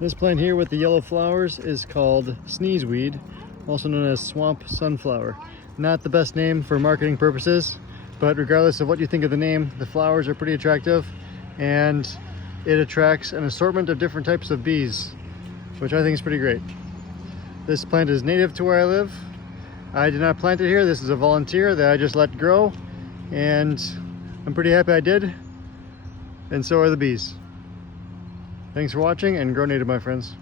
This plant here with the yellow flowers is called Sneezeweed, also known as swamp sunflower. Not the best name for marketing purposes, but regardless of what you think of the name, the flowers are pretty attractive and it attracts an assortment of different types of bees, which I think is pretty great. This plant is native to where I live. I did not plant it here. This is a volunteer that I just let grow, and I'm pretty happy I did, and so are the bees. Thanks for watching, and grow native, my friends.